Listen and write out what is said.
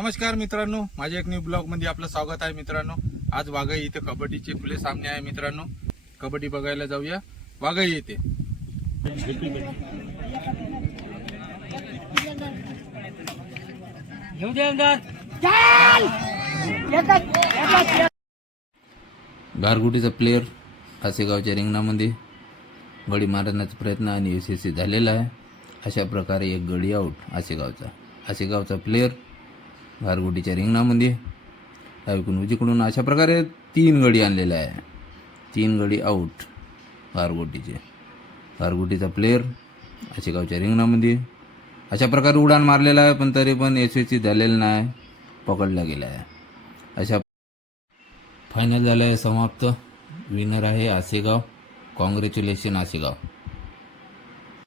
नमस्कार मित्रांनो माझ्या एक न्यू ब्लॉगमध्ये आपलं स्वागत आहे मित्रांनो. आज वाघाई इथे कबड्डीचे खुले सामने आहे मित्रांनो. कबड्डी बघायला जाऊया. वाघाई येते. गारगुटीचा प्लेअर आसेगावच्या रिंगणामध्ये गडी मारण्याचा प्रयत्न आणि यशस्वी झालेला आहे. अशा प्रकारे एक गडी आऊट आसेगावचा आसेगावचा प्लेअर गारगोटीच्या रिंगणामध्ये ऐकून उजीकडून अशा प्रकारे तीन गडी आणलेला आहे. तीन गडी आऊट गारगोटीचे गारगोटीचा प्लेअर आशेगावच्या रिंगणामध्ये. अशा प्रकारे उडान मारलेला आहे पण तरी पण यशस्वी झालेला नाही. पकडला गेला आहे अशा फायनल झालं आहे समाप्त. विनर आहे आसेगाव कॉंग्रॅच्युलेशन आसेगाव